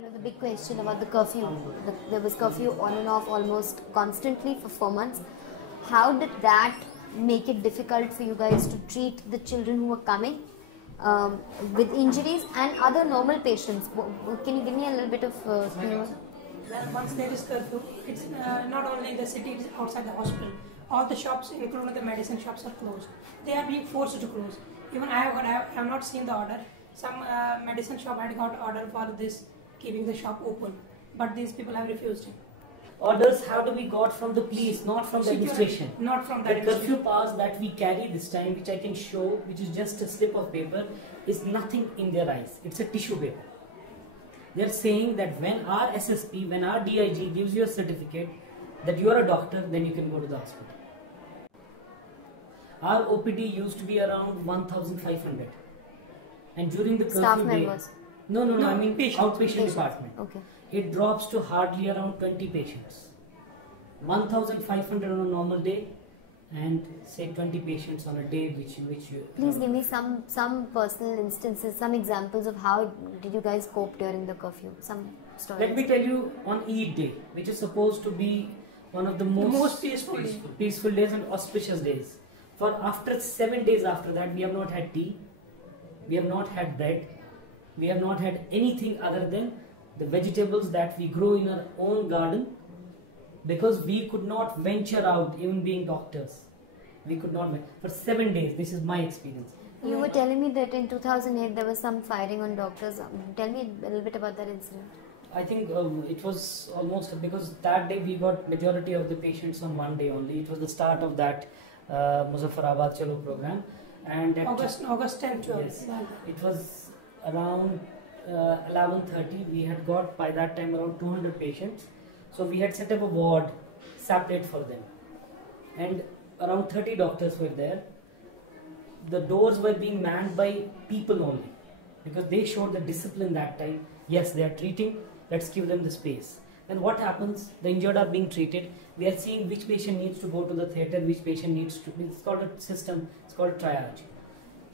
The big question about the curfew. There was curfew on and off almost constantly for 4 months. How did that make it difficult for you guys to treat the children who were coming with injuries and other normal patients? Can you give me a little bit of, Once there is curfew, it's not only in the city, it's outside the hospital. All the shops, including the medicine shops, are closed. They are being forced to close. Even I have not seen the order. Some medicine shop had got order for this, keeping the shop open, but these people have refused it. Orders have to be got from the police, not from the administration. Not from the curfew pass that we carry this time, which I can show, which is just a slip of paper, is nothing in their eyes. It's a tissue paper. They are saying that when our SSP, when our DIG gives you a certificate that you are a doctor, then you can go to the hospital. Our OPD used to be around 1,500, and during the curfew staff day, members? No, I mean outpatient department. Okay. It drops to hardly around 20 patients. 1,500 on a normal day, and say 20 patients on a day which you. Please give me some personal instances, some examples of how did you guys cope during the curfew. Some stories. Let me tell you, on Eid day, which is supposed to be one of the most peaceful days and auspicious days. For after 7 days after that, we have not had tea, we have not had bread, we have not had anything other than the vegetables that we grow in our own garden, because we could not venture out, even being doctors. We could not, for 7 days, this is my experience. You were telling me that in 2008 there was some firing on doctors. Tell me a little bit about that incident. I think it was almost, because that day we got majority of the patients on one day only. It was the start of that Muzaffarabad Chalo program. And August 10th, 12th. Yes, it was around 11:30. We had got by that time around 200 patients. So we had set up a ward separate for them. And around 30 doctors were there. The doors were being manned by people only, because they showed the discipline that time. Yes, they are treating, let's give them the space. Then what happens? The injured are being treated. We are seeing which patient needs to go to the theatre, which patient needs to, it's called a system, it's called triage.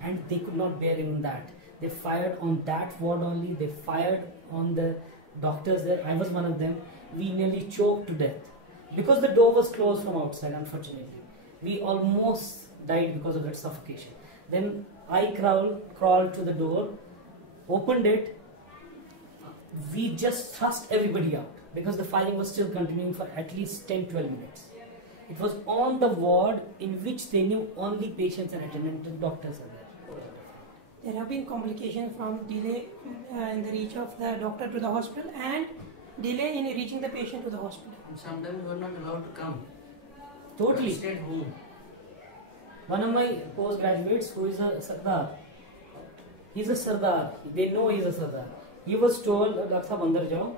And they could not bear even that. They fired on that ward only, they fired on the doctors there. I was one of them. We nearly choked to death, because the door was closed from outside, unfortunately. We almost died because of that suffocation. Then I crawled to the door, opened it. We just thrust everybody out, because the firing was still continuing for at least 10-12 minutes. It was on the ward in which they knew only patients and attendants and doctors are there. There have been complications from delay in the reach of the doctor to the hospital and delay in reaching the patient to the hospital. And sometimes we are not allowed to come. Totally. We stayed home. One of my postgraduates, who is a Sardar, he's a Sardar. They know he's a Sardar. He was told, Dr. Sahab, अंदर जाओ,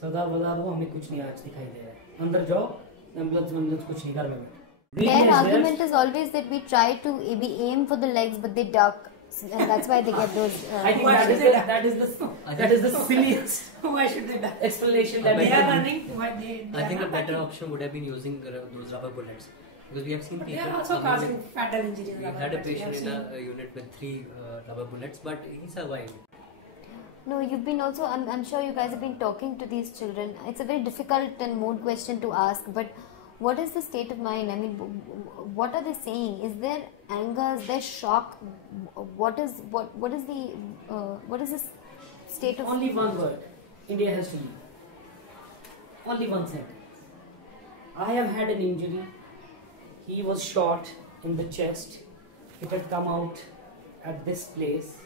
सरदार बता दो, हमें कुछ नहीं आज दिखाई दे रहा है. अंदर जाओ, एम्बुलेंस कुछ नहीं कर में. Their argument is always that we try to aim for the legs, but they duck, and that's why they get those. I think that is the silliest. Why should they die? Explanation that they are running. Why I think a better option would have been using those rubber bullets, because we have seen people. They are also causing fatal injuries. We had a patient in a unit with 3 rubber bullets, but he survived. No, you've been also, I'm sure you guys have been talking to these children. It's a very difficult and mood question to ask, but what is the state of mind? I mean, what are they saying? Is there anger? Is there shock? What is the state of... Only one word. India has to leave. Only one sentence. I have had an injury. He was shot in the chest. It had come out at this place,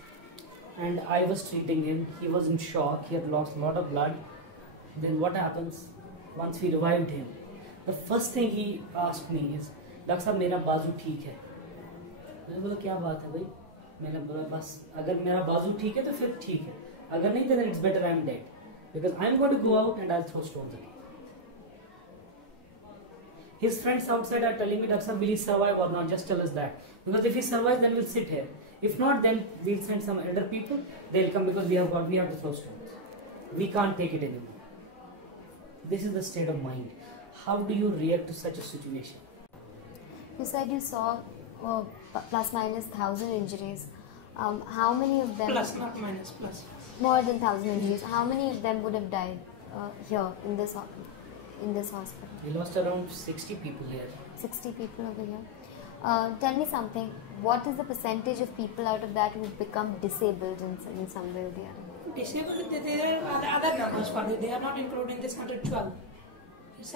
and I was treating him. He was in shock. He had lost a lot of blood. Then what happens? Once we revived him, the first thing he asked me is, "Doctor साहब, मेरा बाजू ठीक है." मैंने बोला, क्या बात है भाई? मैंने बोला, बस अगर मेरा बाजू ठीक है तो फिर ठीक है. अगर नहीं तो then it's better I'm dead, because I'm going to go out and I'll throw stones again. His friends outside are telling me, "Doctor साहब, will he survive or not? Just tell us that. Because if he survives, then we'll sit here. If not, then we'll send some elder people. They'll come, because we have to throw stones. We can't take it anymore." This is the state of mind. How do you react to such a situation? You said you saw plus minus 1,000 injuries. How many of them? Plus, not minus, plus. More than 1,000 injuries. How many of them would have died here in this hospital? We lost around 60 people here. 60 people over here. Tell me something. What is the percentage of people out of that who become disabled in some way or the other? Disabled, there are other numbers for it. They are not including this 112.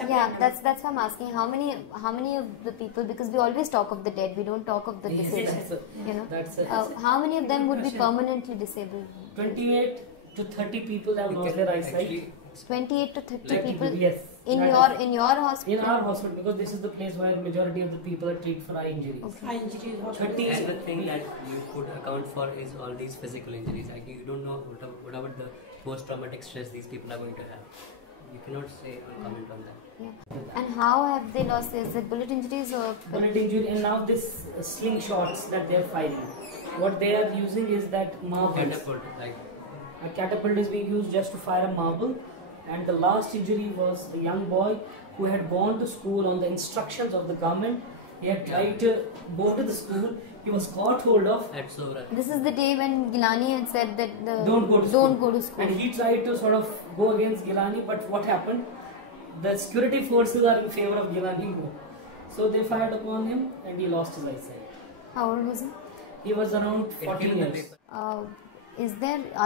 Yeah, that's why I'm asking. How many of the people? Because we always talk of the dead. We don't talk of the Yes, disabled. You know. That's How many of them would be permanently disabled? 28 to 30 people have lost their eyesight. 28 to 30 people. Yes. In your hospital. In our hospital, because this is the place where majority of the people are treated for eye injuries. Eye injuries, hospital. 30 And the thing that you could account for is all these physical injuries. Like you don't know what about the post-traumatic stress these people are going to have. You cannot say or comment on that. Yeah. And how have they lost? Is it bullet injuries or? Bullet injury, and now this slingshots that they are firing. What they are using is that marbles. Catapult, like A catapult is being used just to fire a marble. And the last injury was the young boy who had gone to school on the instructions of the government. He had tried to go to the school. He was caught hold of. at Sora. This is the day when Gilani had said that Don't go to school. school. And he tried to sort of go against Gilani, but what happened? The security forces are in favor of Gilani more. So they fired upon him and he lost his eyesight. How old was he? He was around 14 years. Are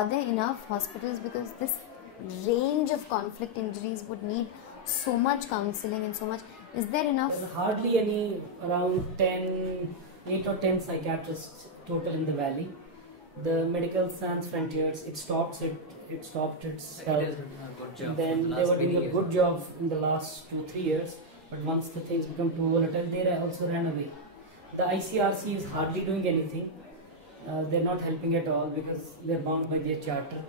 there enough hospitals, because this range of conflict injuries would need so much counseling and so much. Is there enough? There's hardly any, around 8 or 10 psychiatrists total in the valley. The Medical Sans Frontiers, it stopped its It help. is a good job. Then for the they last were doing many a years. good job in the last 2-3 years, but once the things become too volatile, they also ran away. The ICRC is hardly doing anything. They're not helping at all because they're bound by their charter.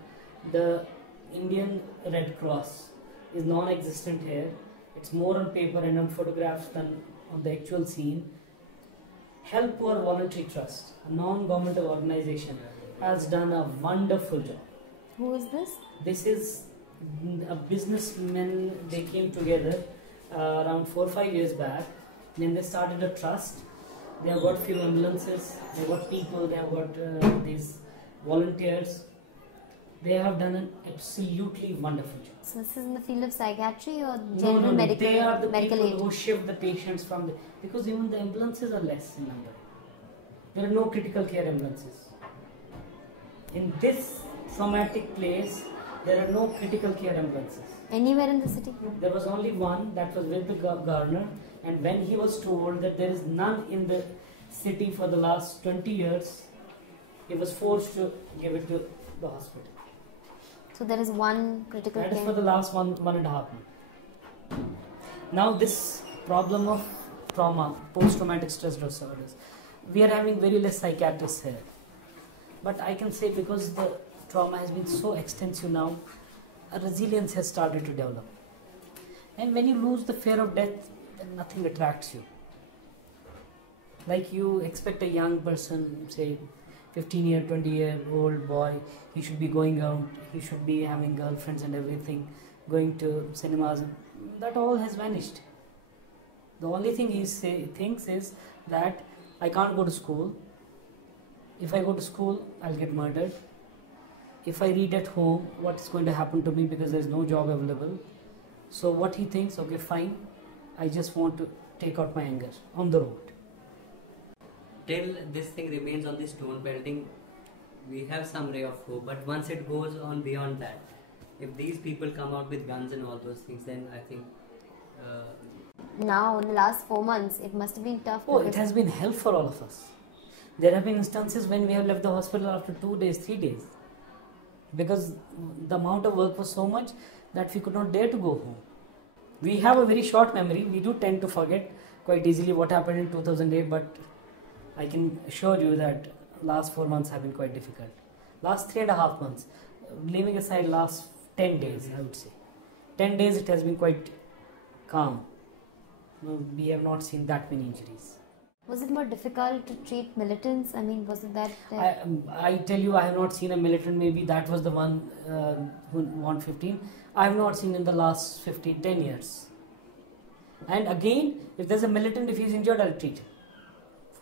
The Indian Red Cross is non-existent here. It's more on paper and on photographs than on the actual scene. Help Poor Voluntary Trust, a non-governmental organization, has done a wonderful job. Who is this? This is a businessmen. They came together around 4 or 5 years back. Then they started a trust. They have got few ambulances. They have got people. They have got these volunteers. They have done an absolutely wonderful job. So this is in the field of psychiatry or general medical They are the medical people aid? who shift the patients from the, because even the ambulances are less in number. There are no critical care ambulances. In this traumatic place, there are no critical care ambulances. Anywhere in the city? There was only one that was with the governor, and when he was told that there is none in the city for the last 20 years, he was forced to give it to the hospital. So there is one critical That is care. for the last one and a half month. Now this problem of trauma, post-traumatic stress disorders, we are having very less psychiatrists here. But I can say because the trauma has been so extensive now, a resilience has started to develop. And when you lose the fear of death, then nothing attracts you. Like you expect a young person, say 15-year, 20-year-old boy, he should be going out, he should be having girlfriends and everything, going to cinemas. That all has vanished. The only thing he thinks is that I can't go to school. If I go to school, I'll get murdered. If I read at home, what is going to happen to me because there is no job available. So what he thinks, okay, fine, I just want to take out my anger on the road. Till this thing remains on the stone building, we have some ray of hope. But once it goes on beyond that, if these people come out with guns and all those things, then I think. Now, in the last 4 months, it must have been tough. Oh, it because- has been hell for all of us. There have been instances when we have left the hospital after 2 days, 3 days. Because the amount of work was so much that we could not dare to go home. We have a very short memory. We do tend to forget quite easily what happened in 2008, but I can assure you that last 4 months have been quite difficult. Last 3.5 months, leaving aside last 10 days, I would say. 10 days it has been quite calm. No, we have not seen that many injuries. Was it more difficult to treat militants? I mean, was it that? I tell you, I have not seen a militant. Maybe that was the one who won 15. I have not seen in the last 10 years. And again, if there's a militant, if he's injured, I'll treat him.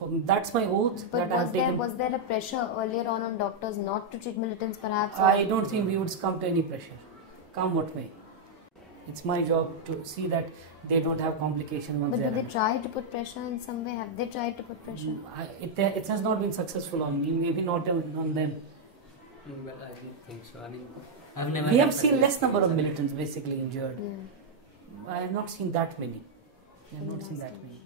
That's my oath But that I have taken. was there a pressure earlier on doctors not to treat militants perhaps? I don't think we would succumb to any pressure, come what may. It's my job to see that they don't have complications once But they do are. they try to put pressure in some way? Have they tried to put pressure? It has not been successful on me, maybe not on them. Well, I don't think so. I mean, I've never. We had have such seen a less number of experience. militants basically injured. Yeah. I have not seen that many. I have not seen that many.